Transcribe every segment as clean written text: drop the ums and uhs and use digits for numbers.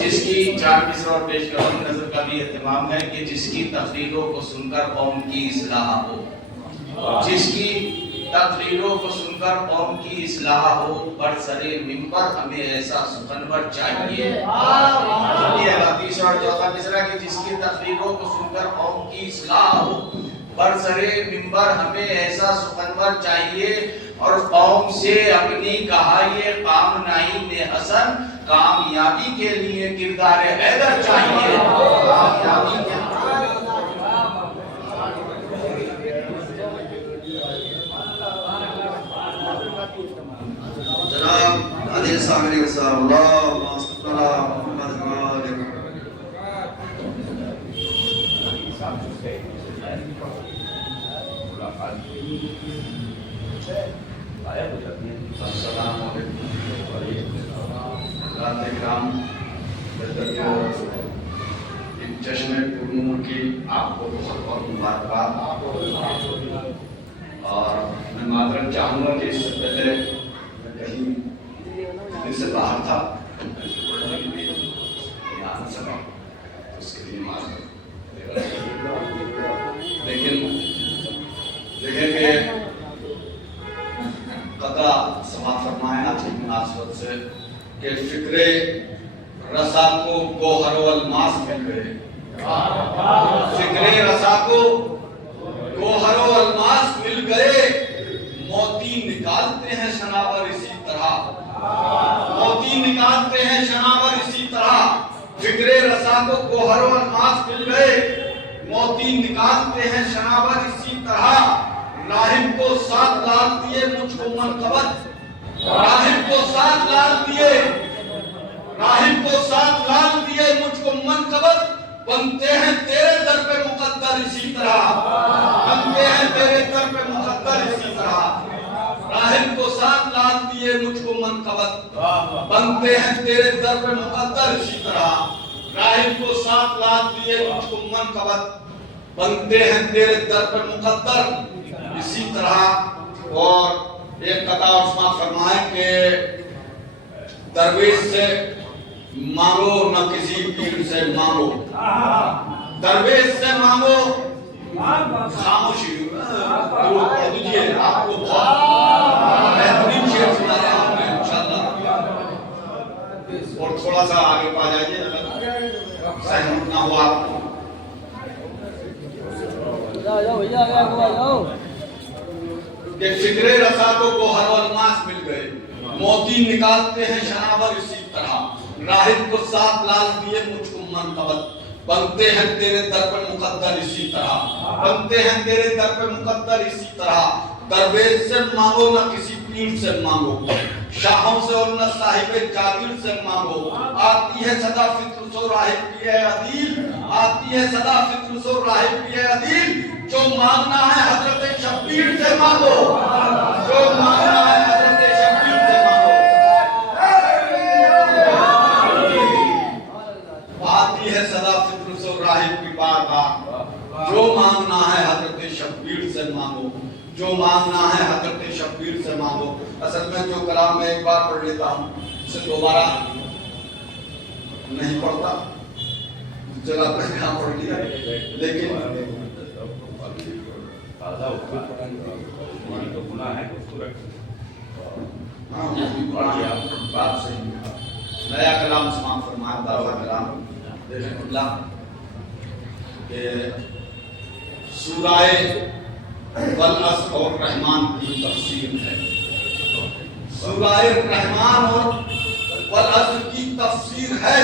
جس کی چار مصرع اور پیش قدم نظر کا بھی اہتمام ہے کہ جس کی تقریروں کو سن کر قوم کی اصلاح ہو، جس کی تقریروں کو سن کر قوم کی اصلاح ہو، برسرے منبر ہمیں ایسا سخنور چاہیے۔ یہ تیسرا اور چوتھا مصرع کہ جس کی تقریروں کو سن کر قوم کی اصلاح ہو، برسرے منبر ہمیں ایسا سخنور چاہیے، اور قوم سے اپنی کہا یہ قام نعیم حسن، کامیابی کے لیے کردار حیدر چاہیے۔ کامیابی کے جناب عادل سامری صلی اللہ صلی محمد السلام علیکم حضرات اکرام، جشن پرنور کی آپ کو بہت بہت مبارکباد، اور میں معذرت چاہوں گا کہ اس سے پہلے میں کہیں دل سے باہر تھا، آ نہ سکا، اس کے لیے معذرت۔ لیکن دیکھیں کہ قطع سماعت فرمائیں آج کی مناسبت سے کہ فکر رسا کو گوہر و الماس مل گئے۔ فکر رسا کو گوہر و الماس مل گئے، موتی نکالتے ہیں شناور اسی طرح، موتی نکالتے ہیں شناور اسی طرح۔ فکر رسا کو گوہر و الماس مل گئے، موتی نکالتے ہیں شناور اسی طرح۔ راہب کو 7 لال دیے مجھ کو منقبت، راہب کو 7 لال دیے، راہب کو 7 لال دیے مجھ کو منقبت، بنتے ہیں تیرے در پہ مقدر اسی طرح، بنتے ہیں تیرے در پہ مقدر اسی طرح۔ راہب کو 7 لال دیے مجھ کو منقبت، بنتے ہیں تیرے در پہ مقدر اسی طرح۔ راہب کو 7 لال دیے مجھ کو منقبت، بنتے ہیں تیرے در پہ مقدر اسی طرح۔ اور ایک قطع اور سماعت فرمائیں کہ درویش سے مانگو نہ کسی پیر سے مانگو، درویش سے مانگو خاموشی۔ درود پڑھ دیجئے، آپ کو بہت بہترین شعر سنایا ہوں میں انشاءاللہ، اور تھوڑا سا آگے پا جائیے اگر سہمت نہ ہو آپ کو۔ کہ فکر رسا کو گوہر و الماس مل گئے، موتی نکالتے ہیں شناور اسی طرح۔ راہب کو 7 لال دیے مجھ کو منقبت، بنتے ہیں تیرے در پر مقدر اسی طرح، بنتے ہیں تیرے در پر مقدر اسی طرح۔ درویش سے مانگو نہ کسی پیر سے مانگو، شاہوں سے اور نہ صاحب جاگیر سے مانگو۔ آتی ہے صدا فکر سو راہب کی ہے عدیل، آتی ہے صدا فکر سو راہب کی ہے عدیل، جو مانگنا ہے حضرت شبیر سے مانگو، جو مانگنا ہے حضرت شبیر سے مانگو۔ آتی ہے صدا فکر سو راہب کی بار بار، جو مانگنا ہے حضرت شبیر سے مانگو، جو مانگنا ہے حضرت شبیر سے مانگو۔ اصل میں جو کلام میں ایک بار پڑھ لیتا ہوں اسے دوبارہ نہیں پڑھتا، جگہ پر یہاں پڑھ لیا، لیکن بات صحیح ہے۔ نیا کلام سماعت فرمایا، تازہ کلام دیکھیں اللہ کہ سورہ والعصر اور رحمان کی تفسیر ہے، سورہ رحمان اور والعصر کی تفسیر ہے،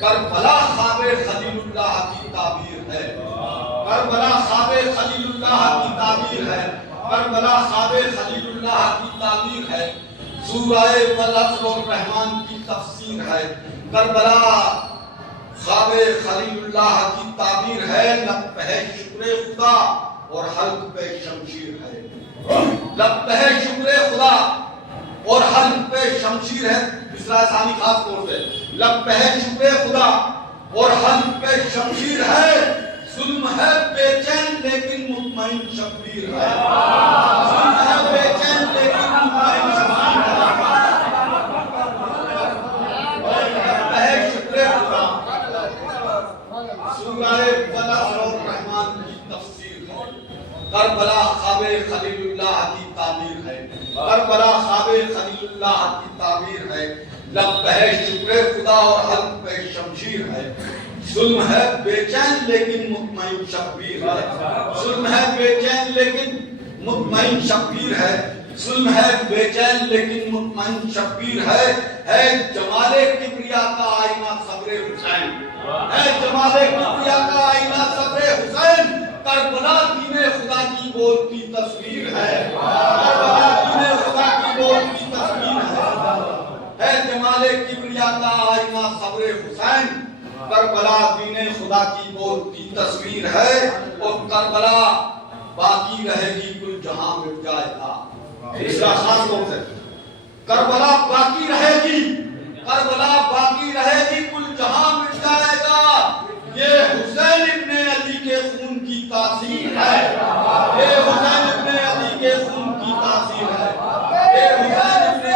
کربلا خواب خلیل اللہ کی تعبیر ہے، کربلا خواب خلیل اللہ کی تعبیر ہے، کربلا خواب خلیل اللہ کی تعبیر ہے۔ سورہ والعصر اور رحمان کی تفسیر ہے، کربلا خواب خلیل اللہ کی تعبیر ہے، لب پہ شکر خدا اور حلق پہ شمشیر ہے، لب پہ شکر خدا اور حلق پہ شمشیر ہے۔ مصرع ثانی خاص طور سے لب پہ شکر خدا اور حلق پہ شمشیر ہے، ظلم ہے بے چین لیکن مطمئن شبیر ہے، ظلم ہے بے چین لیکن مطمئن شبیر ہے۔ اور لب پہ شکر خدا کربلا خواب خلیل اللہ کی تعبیر ہے، لب پہ شکر خدا اور حلق پہ شمشیر ہے، ظلم ہے بے چین لیکن مطمئن شبیر ہے، ظلم ہے بے چین لیکن مطمئن شبیر ہے، ظلم ہے بے چین لیکن مطمئن شبیر ہے جمال کبریا کا آئینہ صبر حسین، ہے جمال کبریا کا آئینہ صبر حسین، کربلا دین خدا کی بولتی تصویر ہے، کربلا دین خدا کی بولتی تصویر ہے جمال کبریا کا آئینہ صبر حسین، کربلا دین خدا کی بولتی تصویر ہے، اور کربلا باقی رہے گی کل جہاں مٹ جائے گا۔ اس کا خاص طور سے کربلا باقی رہے گی، کربلا باقی رہے گی کل جہاں مٹ جائے گا، یہ حسین ابن علی کے خون کی تاثیر ہے، یہ حسین ابن علی کے خون کی تاثیر ہے، یہ حسین ابن علی کے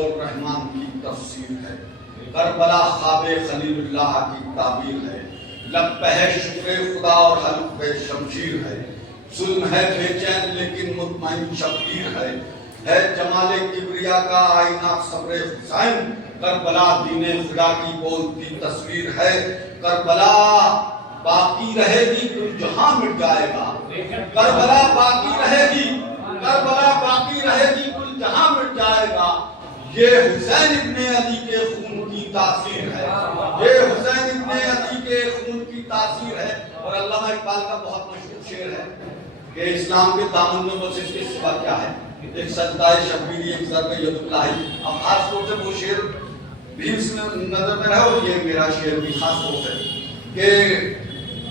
الرحمن کی تفسیر ہے، کربلا خواب خلیل اللہ کی تعبیر ہے، لب پہ شکر خدا اور حلق پہ شمشیر ہے، ظلم ہے بے چین لیکن مطمئن شبیر ہے جمال کبریا کا آئینہ صبر حسین، کربلا دین خدا کی بولتی تصویر ہے، کربلا باقی رہے گی کل جہاں مٹ جائے گا، کربلا باقی رہے گی، کربلا باقی رہے گی کل جہاں مٹ جائے گا، یہ حسین ابن علی کے خون کی تاثیر ہے، یہ حسین ابن علی کے خون کی تاثیر ہے۔ اور علامہ اقبال کا بہت مشہور شعر ہے کہ اسلام کے دامن میں بس اس کے سوا کیا ہے، ایک سجدہ شبیری ایک ضرب ید اللہ۔ اب خاص طور سے وہ شعر بھی اس میں نظر میں رہے، اور یہ میرا شعر بھی خاص طور سے کہ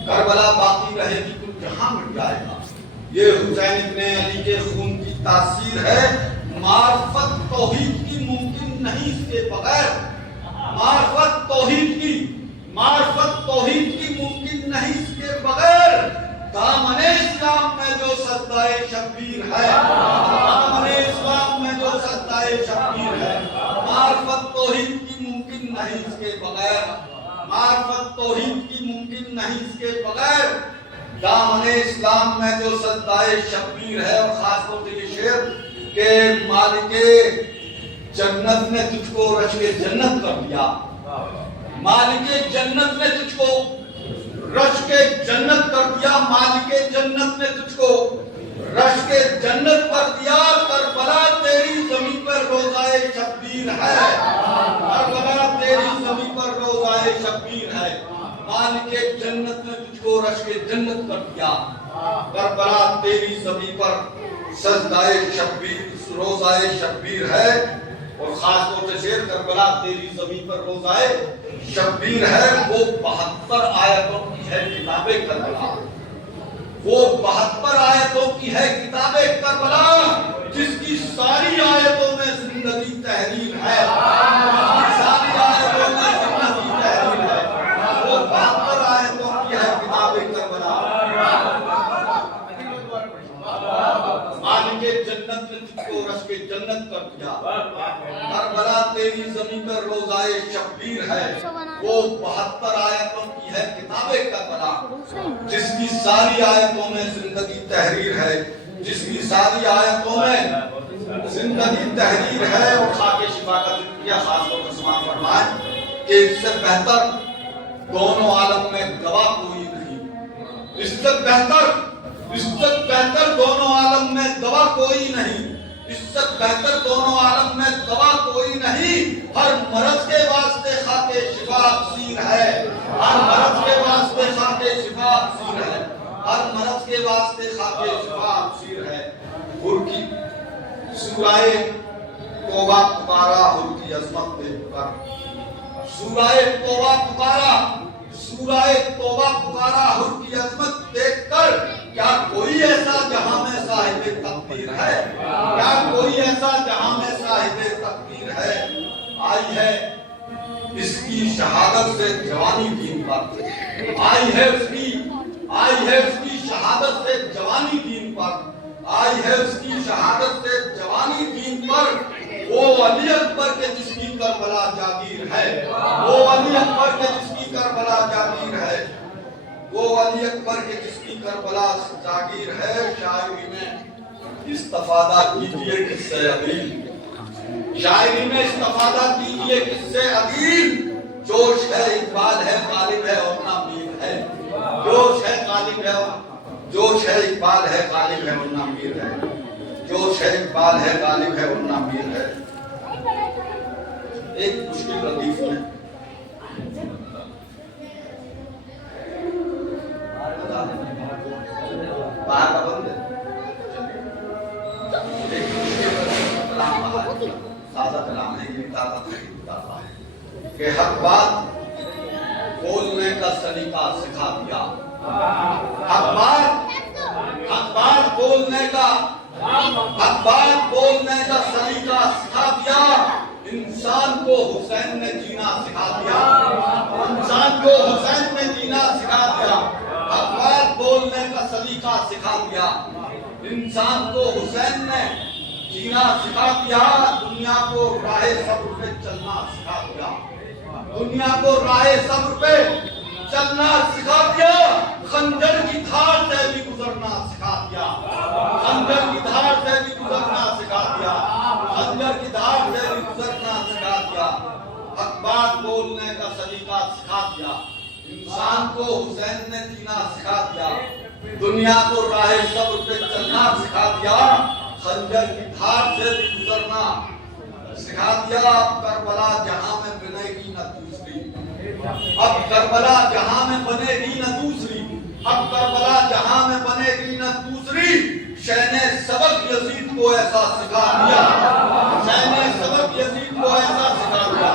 کربلا باقی رہے گی کل جہاں مٹ جائے گا، یہ حسین ابن علی کے خون کی تاثیر ہے، معرفت توحید کی ممکن نہیں اس کے بغیر، معرفت توحید کی ممکن نہیں اس کے بغیر، دامن اسلام میں جو سجدہ شبیر ہے، دامن اسلام میں جو سجدہ شبیر ہے، معرفت توحید کی ممکن نہیں اس کے بغیر، معرفت توحید کی ممکن نہیں اس کے بغیر، دامن اسلام میں جو سجدہ شبیر ہے۔ اور خاص طور سے یہ شعر کہ مالک جنت نے تجھ کو رچ کے جنت کر دیا، مالک جنت نے تجھ کو رچ کے جنت کر دیا، مالک جنت نے تجھ کو رچ کے جنت کر دیا، کربلا تیری زمین پر روزہ شبیر ہے، کربلا تیری زمین پر روزہ شبیر ہے، مالک جنت نے تجھ کو رچ کے جنت کر دیا، کربلا تیری زمین پر سجدہ شبیر روزہ شبیر ہے۔ اور خاص طور سے شعر کربلا تیری زمین پر روزہ شبیر ہے، وہ 72 آیتوں کی ہے کتاب کربلا، وہ 72 آیتوں کی ہے کتاب کربلا، جس کی ساری آیتوں میں زندگی تحریر ہے، جس کی ساری آیتوں میں زندگی تحریر ہے، وہ 72 آیتوں کی ہے کتاب کربلا۔ مالک جنت نے تجھ کو رچ کے جنت کر دیا، کربلا تیری زمین پر روزہ شبیر ہے، وہ 72 آیتوں کی ہے کتاب کربلا، جس کی ساری آیتوں میں زندگی تحریر ہے، جس کی ساری آیتوں میں زندگی تحریر ہے۔ اور خاک شفا کا ذکر کیا، خاص طور پر سماعت فرمائیں کہ اس سے بہتر دونوں عالم میں گواہ کوئی نہیں، اس سے بہتر دونوں عالم میں دوا کوئی نہیں، اس سے بہتر دونوں عالم میں دوا کوئی نہیں، ہر مرض کے واسطے خاک شفا اکسیر ہے، ہر مرض کے واسطے خاک شفا اکسیر ہے، ہر مرض کے واسطے خاک شفا اکسیر ہے۔ حر کی سورہ توبہ پکارا، حر کی عظمت دیکھ کر، سورہ توبہ پکارا، سورہ توبہ پکارا، حر کی عظمت دیکھ کر، کیا کوئی ایسا جہاں میں صاحب تقدیر ہے، کیا کوئی ایسا جہاں میں صاحب تقدیر ہے، آئی ہے اس کی شہادت سے جوانی دین پر، آئی ہے اس کی شہادت سے جوانی دین پر، آئی ہے اس کی شہادت سے جوانی دین پر، وہ وہ علی اکبر کے جس کی کربلا جاگیر ہے، وہ علی اکبر کے جس کی کربلا جاگیر ہے، وہ علی اکبر کے جس کی کربلا جاگیر ہے۔ شاعری میں استفادہ کیجئے کس سے عدیل، شاعری میں استفادہ کیجئے کس سے عدیل، جوش ہے اقبال ہے غالب ہے اور نہ میر ہے، جوش ہے غالب ہے، جوش ہے اقبال ہے غالب ہے اور نہ میر ہے، جوش ہے اقبال ہے غالب ہے اور نہ میر ہے۔ ایک مشکل ردیف میں باہر کا بند ہے، ایک مشکل کلام ہے، تازہ کلام ہے، یہ تازہ تحریر بتاتا ہے کہ حق بات بولنے کا سلیقہ سکھا دیا، حق بات بولنے کا، حق بات بولنے کا سلیقہ سکھا دیا، انسان کو حسین نے جینا سکھا دیا، انسان کو حسین نے جینا سکھا دیا، حق بات بولنے کا سلیقہ سکھا دیا، انسان کو حسین نے جینا سکھا دیا، دنیا کو راہ صبر پہ چلنا سکھا دیا، دنیا کو راہ صبر پہ چلنا سکھا دیا، خنجر کی دھار سے بھی گزرنا سکھا دیا، خنجر کی دھار سے بھی گزرنا سکھا دیا، خنجر کی دھار سے بھی گزرنا سکھا دیا، حق بات بولنے کا سلیقہ سکھا دیا، انسان کو حسین نے جینا سکھا دیا، دنیا کو راہ صبر پہ چلنا سکھا دیا، خنجر کی دھار سے بھی گزرنا سکھا دیا۔ اب کربلا جہاں میں بنے گی نہ دوسری، اب کربلا جہاں میں بنے گی نہ دوسری، اب کربلا جہاں میں بنے گی نہ دوسری، شہ نے سبق یزید کو ایسا سکھا دیا، شہ نے سبق یزید کو ایسا سکھا دیا،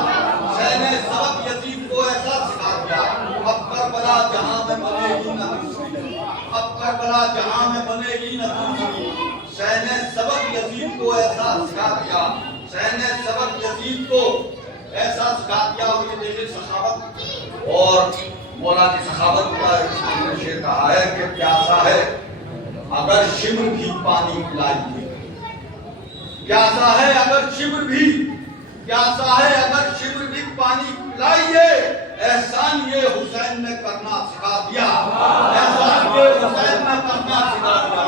شہ نے سبق یزید کو ایسا سکھا دیا، اب کربلا جہاں میں بنے گی نہ دوسری، اب کربلا جہاں میں بنے گی نہ دوسری، شہ نے سبق یزید کو ایسا سکھا دیا، شہ نے سبق یزید کو ایسا سکھا دیا۔ اور یہ دیکھیں سخاوت، اور مولا کی سخاوت کا شعر کہا ہے کہ پیاسا ہے اگر شبر بھی پانی پلائیے، پیاسا ہے اگر شبر بھی، پیاسا ہے اگر شبر بھی پانی پلائیے، احسان یہ حسین نے کرنا سکھا دیا، احسان یہ حسین نے کرنا سکھا دیا،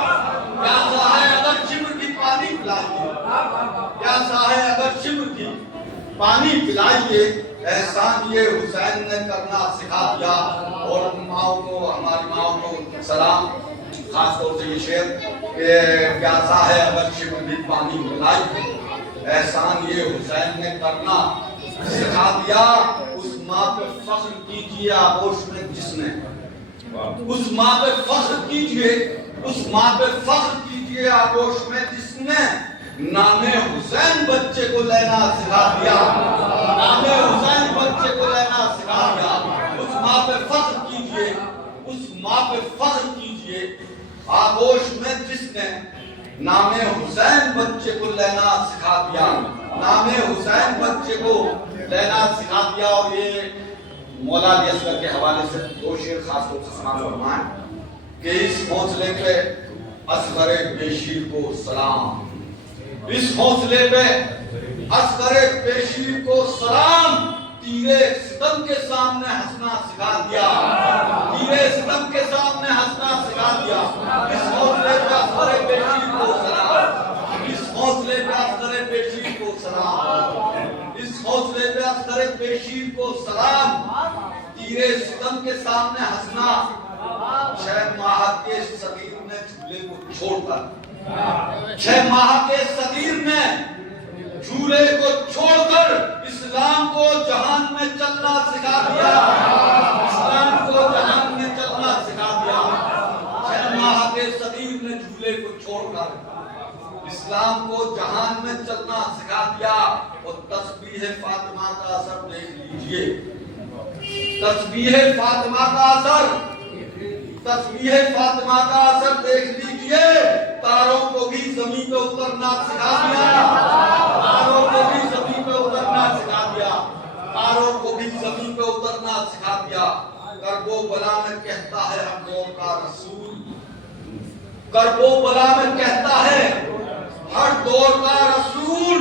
پیاسا ہے اگر شبر بھی پانی پلائیے، پیاسا ہے اگر شبر بھی پانی پلائیے، احسان یہ حسین نے کرنا سکھا دیا۔ اور ماؤں کو، ہماری ماؤں کو سلام، خاص طور سے یہ شعر کہ پیاسا ہے اگر شبر بھی پانی پلائیے، احسان یہ حسین نے کرنا سکھا دیا۔ اس ماں پہ فخر کیجئے آغوش میں جس نے، اس ماں پہ فخر کیجئے، اس ماں پہ فخر کیجئے آغوش میں جس نے نام حسین بچے کو لینا سکھا دیا، نام حسین بچے کو لینا سکھا دیا۔ اس ماں پہ فخر کیجئے، اس ماں پہ فخر کیجئے آغوش میں جس نے نام حسین بچے کو لینا سکھا دیا، نام حسین بچے کو لینا سکھا دیا۔ اور یہ مولا علی اصغر کے حوالے سے دو شعر خاص طور سے سماعت فرمائیں کہ اس حوصلے پہ اصغر بیشیر کو سلام، اس حوصلے پہ اصغر بیشیر کو سلام، تیرے ستم کے سامنے ہنسنا سکھا دیا، تیرے ستم کے سامنے ہنسنا سکھا دیا۔ اس حوصلے پہ اصغر بیشیر کو سلام، اس حوصلے پہ اصغر بیشیر کو سلام، اس حوصلے پہ اصغر بیشیر کو سلام، تیرے ستم کے سامنے ہنسنا۔ 6 ماہ کے صغیر نے جھولے کو چھوڑ کر، 6 ماہ کے صغیر نے جھولے کو چھوڑ کر اسلام کو جہان میں چلنا سکھا دیا، اسلام کو جہان میں چلنا سکھا دیا۔ 6 ماہ کے صغیر نے جھولے کو چھوڑ کر اسلام کو جہان میں چلنا سکھا دیا۔ اور تسبیح فاطمہ کا اثر دیکھ لیجئے، تسبیح فاطمہ کا اثر، تسبیح فاطمہ کا اثر دیکھ لیجئے، تاروں کو بھی زمین پہ اترنا سکھا دیا، تاروں کو بھی زمین پہ اترنا سکھا دیا، تاروں کو بھی زمین پہ اترنا سکھا دیا۔ کرب و بلا میں کہتا ہے ہر دور کا رسول، کرب و بلا میں کہتا ہے ہر دور کا رسول،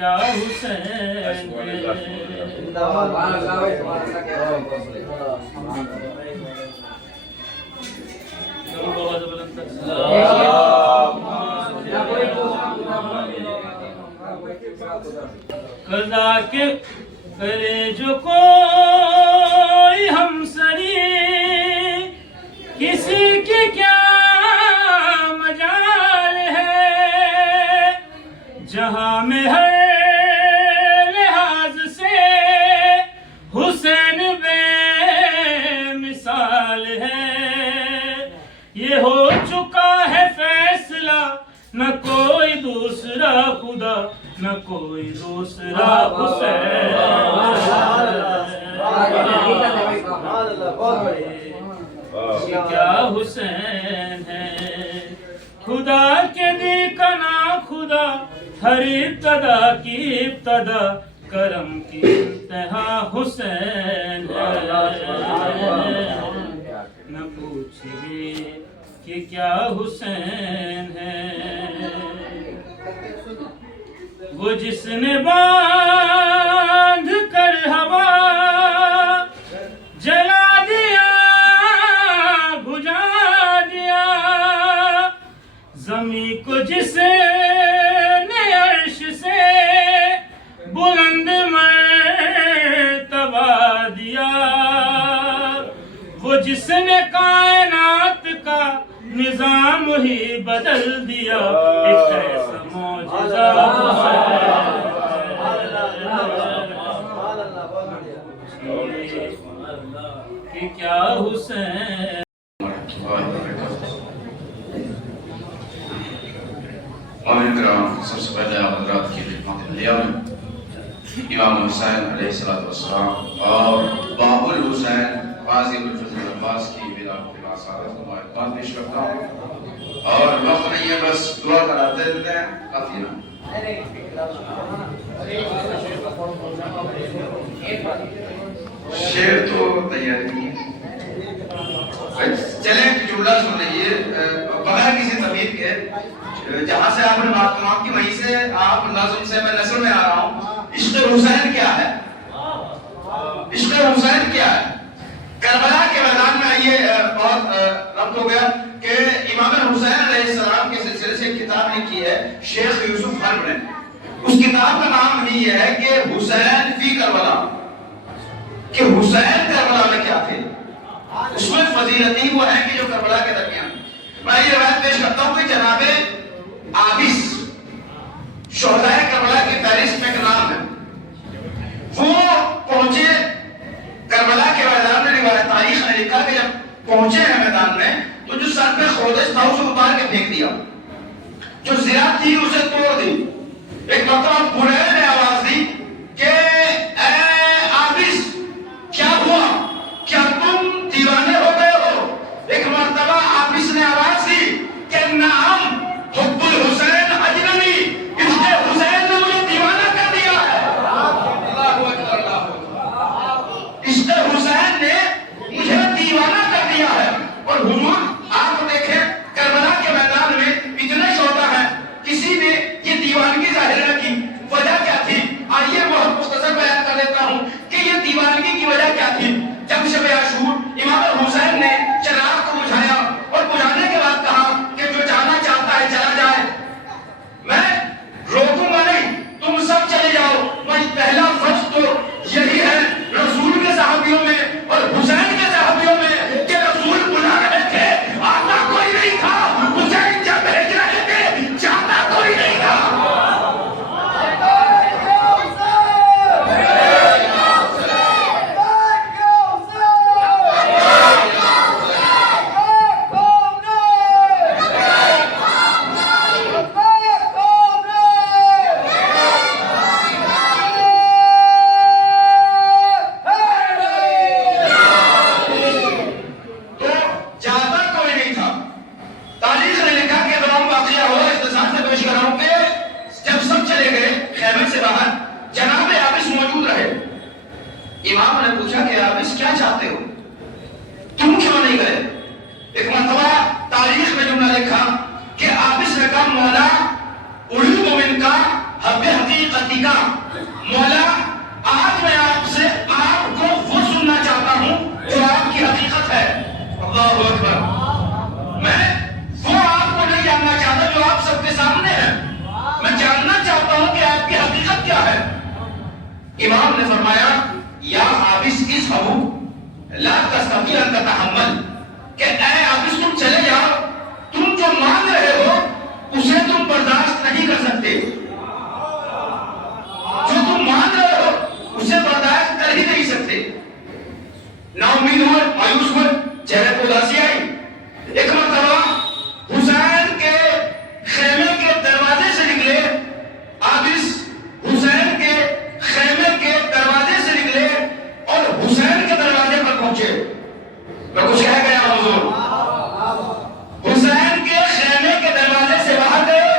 کیا حسین ہے قضا کے کرے جو کوئی ہم سری کسی کی کیا مجال ہے جہاں میں ہر لحاظ سے حسین بے مثال ہے یہ ہو چکا ہے فیصلہ نہ کوئی دوسرا خدا نہ کوئی دوسرا حسین کیا حسین ہے خدا کے دی کا نا خدا ہر ابتدا کی ابتدا کرم کی انتہا حسین ہے نہ پوچھئے کہ کیا حسین ہے وہ جس نے باندھ کر ہوا جلا دیا بجھا دیا زمین کو جس نے عرش سے بلند مرتبہ دیا وہ جس نے کائنات کا نظام ہی بدل دیا ایک ایسا معجزہ کہ کیا حسین مومن کرام سب سے پہلے آپ حضرات کی خدمت عالیہ میں امام حسین علیہ السلام اور باب الحسین قاضی ابوالفضل عباس کی ولادت کے آثارات کو مبارکباد پیش کرتا ہوں اور وقت نہیں ہے بس دعا کراتے رہتے ہیں کافی ہے شعر تو تیار نہیں ہے چلیں جملہ سن لیجیے بغیر کسی تمہید کے جہاں سے آپ نے بات تمام کی وہیں سے آپ نظم سے میں نثر میں آ رہا ہوں عشق حسین کیا ہے عشق حسین کیا ہے کربلا کے میدان میں یہ بہت ربط ہو گیا کہ امام حسین علیہ السلام کے سلسلے سے ایک کتاب لکھی ہے شیخ یوسف حرب نے اس کتاب کا نام ہی یہ ہے کہ حسین فی کربلا کہ حسین کربلا میں کیا تھے اس میں فضیلتی وہ ہے کہ جو کربلا کے درمیان میں یہ روایت پیش کرتا ہوں کہ جناب عابس شہداء کربلا کی فہرست میں ایک نام ہے وہ پہنچے کربلا کے میدان میں روایت تاریخ نے لکھا کہ جب پہنچے ہیں میدان میں تو جو سر پہ خودش تھا اسے اتار کے پھینک دیا جو زیرات تھی اسے توڑ دی ایک مرتبہ بلند نے آواز دی کہ اے عابس کیا ہوا کیا تم دیوانے ہو گئے ہو ایک مرتبہ عابس نے آواز دی کہ نعم حب الحسین اجنبی اس نے حسین نے مجھے دیوانہ کر دیا ہے اللہ اکبر اس نے حسین نے مجھے دیوانہ کر دیا ہے اور حضور آپ دیکھیں کربلا کے میدان میں اتنے شہداء ہیں کسی نے یہ دیوانگی ظاہر نہ کی تستطيع ان تتحمل کہ اے عابس تم چلے جاؤ، تم جو مانگ رہے ہو اسے تم برداشت نہیں کر سکتے، جو تم مانگ رہے ہو اسے برداشت کر ہی نہیں سکتے۔ نا امید ہوئے، مایوس ہوئے، چہرے پر اداسی آئی۔ ایک مرتبہ حسین کے خیمے کے دروازے سے نکلے، عابس حسین کے خیمے کے دروازے سے نکلے اور حسین کے دروازے پر پہنچے۔ میں کچھ کہہ گیا حضور، حسین کے خیمے کے دروازے سے باہر گئے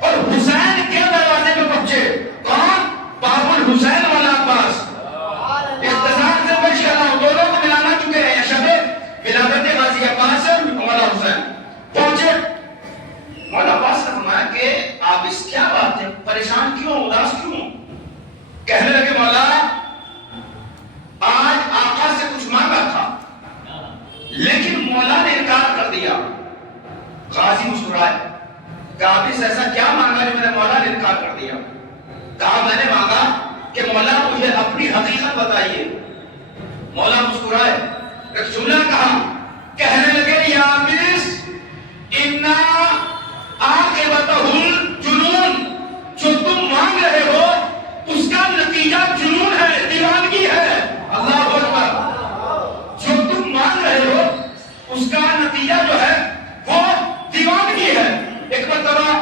اور حسین کے دروازے پر پہنچے۔ کون؟ باب الحسین والا عباس۔ اختصار سے پیش کر رہا ہوں، دونوں کو ملانا چکے ہیں، شب ولادت غازی عباس اور مولا حسین پہنچے۔ مولا عباس نے فرمایا کہ عابس کیا بات ہے، پریشان کیوں، اداس کیوں؟ کہنے لگے مولا آج آقا سے کچھ مانگا تھا لیکن مولا نے انکار کر دیا۔ غازی مسکرائے، کہا عابس ایسا کیا مانگا جو میرے مولا نے انکار کر دیا؟ کہا میں نے مانگا کہ مولا مجھے اپنی حقیقت بتائیے۔ مولا مسکرائے، ایک جملہ کہا، کہنے لگے یا عابس انا عاقبتہ الجنون، جو تم مانگ رہے ہو اس کا نتیجہ جنون ہے، دیوانگی ہے۔ اللہ اکبر، جو تم مانگ رہے ہو اس کا نتیجہ جو ہے وہ دیوانگی ہے۔ ایک مرتبہ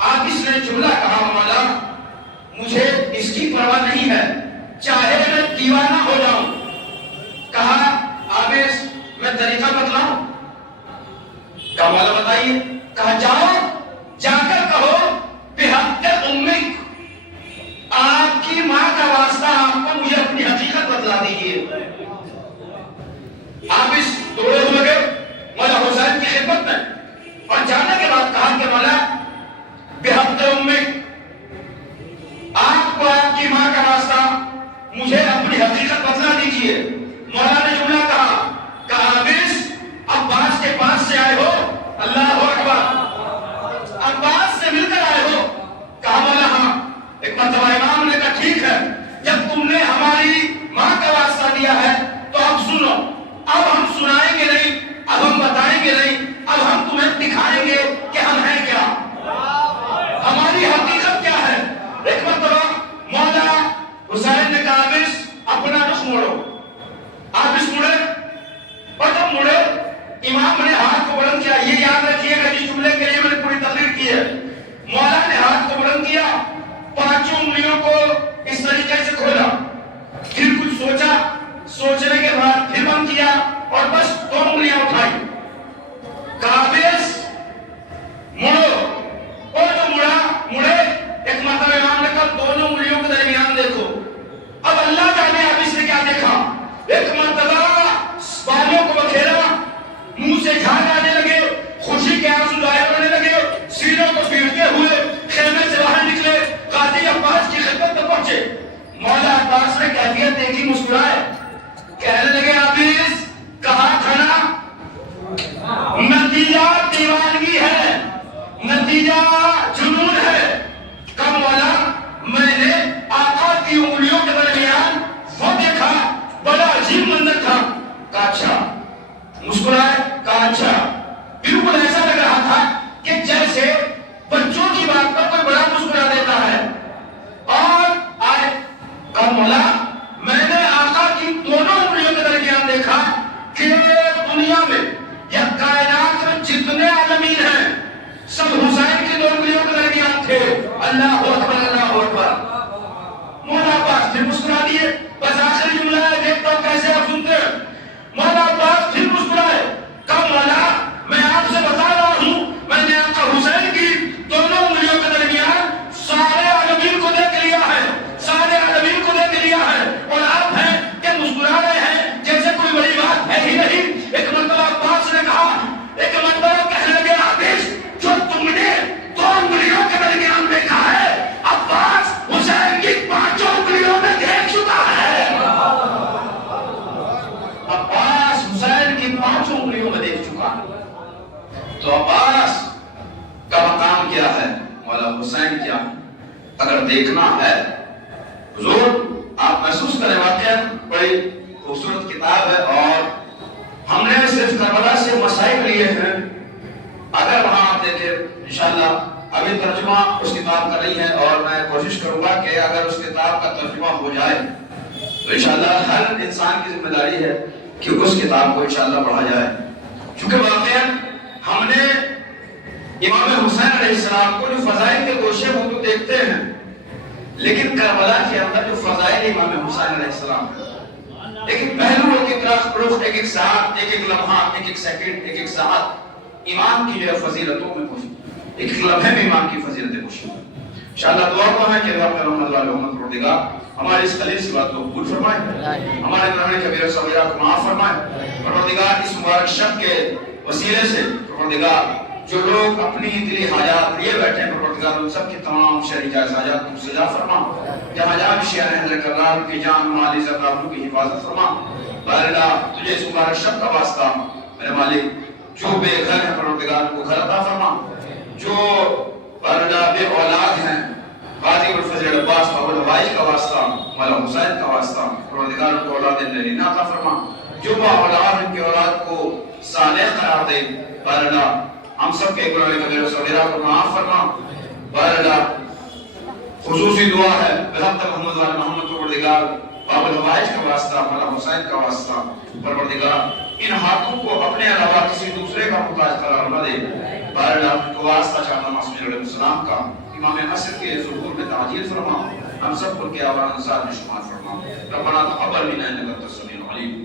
عابس نے جملہ کہا، مولا مجھے اس کی پرواہ نہیں ہے، چاہے میں دیوانہ ہو جاؤں۔ کہا عابس میں طریقہ بتلاؤں؟ کہا مولا بتائیے۔ کہا جاؤ، جا کر کہو بحق امک، آپ کی ماں کا واسطہ آپ کو مجھے اپنی حقیقت بتلا دیجیے۔ عابس دوڑے ہوئے گئے مولا حسین کی خدمت میں اور جانے کے بعد کہا کہ مولا بحق امک، آپ کو آپ کی ماں کا واسطہ مجھے اپنی حقیقت بتلا دیجیے۔ مولا نے جملہ کہا، کہا عابس عباس کے پاس سے آئے ہو؟ اللہ اکبر، عباس سے مل کر آئے ہو؟ کہا مولا ہاں۔ ایک مرتبہ امام نے کہا ٹھیک ہے، جب تم نے ہماری ماں کا واسطہ دیا ہے تو اب سنو، اب ہم سنائیں گے نہیں، اب ہم بتائیں گے نہیں، اب ہم تمہیں دکھائیں گے کہ ہم ہیں کیا، ہماری حقیقت کیا ہے۔ ایک مرتبہ مولا حسین نے کہا عابس اپنا رخ موڑو۔ عابس مڑے اور جب مڑے امام نے ہاتھ کو بلند کیا۔ یہ یاد رکھیے گا جس جملے کے لیے میں نے پوری تقریر کی ہے، مولا نے ہاتھ کو بلند کیا، پانچوں انگلیوں کو اس طریقے سے کھولا، پھر کچھ سوچا، سوچنے کے بعد پھر بند کیا اور بس دو انگلیاں اٹھائی۔ کہا عابس مڑو، اور جو مڑے ایک مرتبہ امام نے کہا دونوں انگلیوں کے درمیان دیکھو۔ اب اللہ جانے عابس نے کیا دیکھا، ایک مرتبہ بالوں کو بکھیرا، منہ سے جھاگ آنے لگے، خوشی کے آنسو ظاہر ہونے لگے، سینوں کو پیٹتے ہوئے خیمے سے باہر نکلے، غازی عباس کی خدمت میں پہنچے۔ مولا عباس نے کیفیت دیکھی، مسکرائے، کہنے لگے عابس کہا تھا نا نتیجہ دیوانگی ہے، نتیجہ جنون ہے۔ کہا مولا میں نے آقا کی انگلیوں کے درمیان وہ دیکھا، بڑا عجیب منظر تھا۔ کہا اچھا، مسکرائے، کہا اچھا، بالکل ایسا لگ رہا تھا کہ جیسے بچوں کی بات پر کوئی بڑا مسکرا دیتا ہے۔ اور آئے، کہا مولا میں نے آقا کی دونوں انگلیوں کے درمیان دیکھا کہ دنیا میں یا کائنات میں جتنے عالمین ہیں سب حسین کی دو انگلیوں کے درمیان تھے۔ اللہ اکبر، اللہ اکبر۔ مولا عباس پھر مسکرا دیے، بس آخری جملہ ہے، دیکھتا ہوں کیسے آپ سنتے ہیں۔ مولا عباس پھر مسکرائے، کہا مولا میں آپ سے بتا رہا ہوں میں نے آقا حسین کی دونوں انگلیوں کے درمیان سارے عالمین کو دیکھ لیا ہے، سارے عالمین کو دیکھ لیا ہے، اور آپ ہیں کہ مسکرا رہے ہیں جیسے کوئی بڑی بات ہے ہی نہیں۔ ایک مرتبہ عباس نے کہا، ایک مرتبہ کہنے لگے عابس جو تم نے دو انگلیوں کے درمیان دیکھا ہے عباس حسین کی پانچوں انگلیوں میں دیکھ چکا ہے۔ عباس حسین کی پانچوں انگلیوں میں دیکھ چکا ہے۔ تو عباس کا مقام کیا ہے، مولا حسین کیا ہے؟ اگر دیکھنا ہے حضور آپ محسوس کریں، واقعہ بڑی خوبصورت کتاب ہے اور ترجمہ اس کتاب کا نہیں ہے، اور میں کوشش کروں گا کہ اگر اس کتاب کا ترجمہ ہو جائے تو انشاءاللہ ہر انسان کی ذمہ داری ہے کہ اس کتاب کو انشاءاللہ پڑھا جائے، چونکہ واقعاً ہم نے امام حسین علیہ السلام کو جو فضائل کے گوشے وہ تو دیکھتے ہیں، لیکن کربلا کے اندر جو فضائل امام حسین علیہ السلام ہے، ایک ایک پہلو، ایک ایک رخ، ایک ایک ساعت، ایک ایک لمحہ، ایک ایک سیکنڈ، ایک ایک ساعت امام کی جو ہے فضیلتوں میں پوچھی، ایک ایک لمحے میں امام کی فضیلتیں پوچھی۔ انشاءاللہ دعا کو ہے کہ اللہ محمد والے محمد پروردگار ہمارے اس خلیل سی بات کو قبول فرمائے، ہمارے گناہ کبیرہ صغیرہ کو معاف فرمائے۔ پروردگار اس مبارک شب کے وسیلے سے پروردگار جو لوگ اپنی دلی حاجات لیے بیٹھے ہیں، پروردگار ان سب کی تمام شرعی جائز حاجات کو سزا فرما، جہاں جہاں بھی شیعہ ہیں اللہ اللہ کی جان مال عزت آبرو کی حفاظت فرما۔ بہر اللہ تجھے اس مبارک شب کا واسطہ میرے مالک جو بے گھر ہیں پروردگار کو گھر عطا فرما، جو بہر اللہ بے اولاد ہیں غازی الفضل عباس بابو الحوائج کا واسطہ، مولا حسین کا واسطہ پروردگار کو اولاد نرینہ عطا فرما، جو با اولاد ان کی اولاد کو صالح قرار دے۔ بہر اللہ ہم سب کے گناہ کبیرہ صغیرہ کو معاف فرما۔ بہر اللہ خصوصی دعا ہے بحق محمد والے محمد پروردگار باب الحوائج کا واسطہ، مولا حسین کا واسطہ پروردگار ان ہاتھوں کو اپنے علاوہ کسی دوسرے کا محتاج قرار نہ دے۔ بہر اللہ کو واسطہ چاہتا معصوم علیہ السلام کا امام مسجد کے ظہور میں تعجیل فرما، ہم سب کو کے آوان انصار میں شمار فرما۔ ربنا تقبل منا انک انت السمیع العلیم۔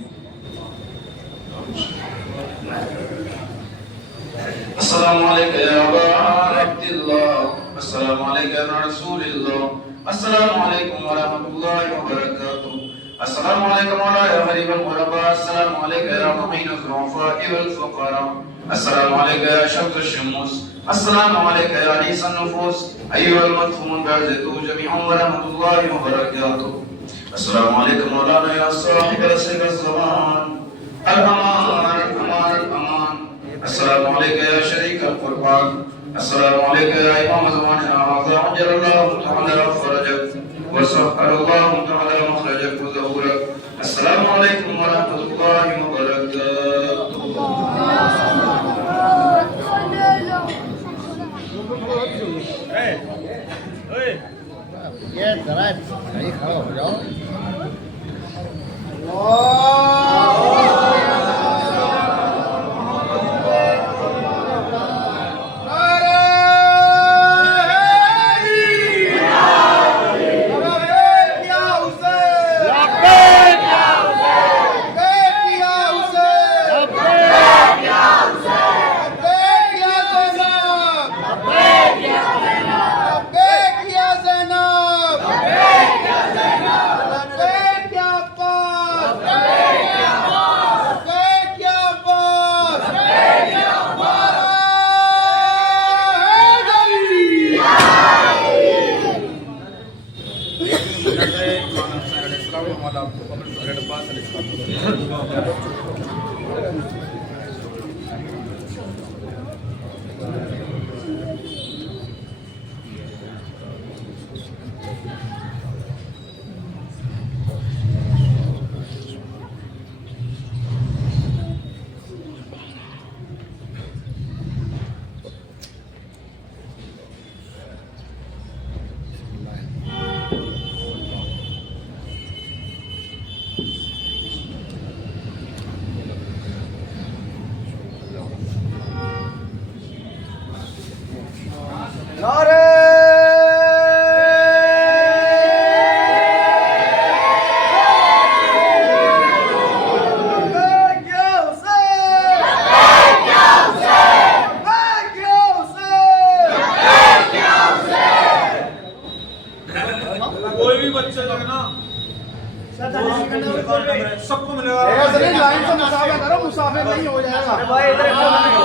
السلام علیکم یا ابا عبد اللہ، السلام علیکم یا رسول اللہ، السلام علیکم ورحمۃ اللہ وبرکاتہ، السلام علیکم مولا یا غریب الغرباء، السلام علیکم یا معین الضعفاء والفقراء، السلام علیکم یا شمس الشموس، السلام علیکم یا انیس النفوس، ایها المدفون بعزته جميعا ورحمۃ اللہ وبرکاتہ، السلام علیکم مولانا یا صاحب السر الزمان، الامان الامان الامان، السلام علیکم یا شریک القربان، السلام علیکم یا امام زماننا هذا عجل اللہ تعالی فرجک وسهل اللہ تعالی مخرجک وظہورک، السلام علیکم ورحمۃ اللہ وبرکاتہ۔ یہ ذرا صحیح کھڑا ہو جاؤ۔ سب کو ملے گا، لائن سے مسافر کرو، مسافر نہیں ہو جائے گا۔